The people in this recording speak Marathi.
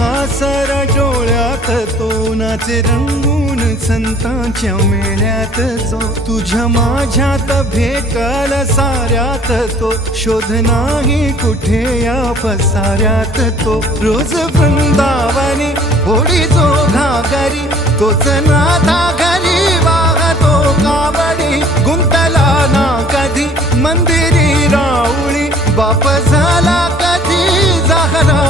हासर डोळ्यात तो नाचे रंगून संतांच्या मेळ्यात जो तुझ्या माझ्यात भेटल साऱ्यात तो शोध नाही कुठे या पसाऱ्यात तो रोज वृंदावनी होडी जो घागरी तोच नाथा घरी वाहतो कावडी गुंतला ना कधी मंदिरी राऊळी बाप झाला कधी जाहरा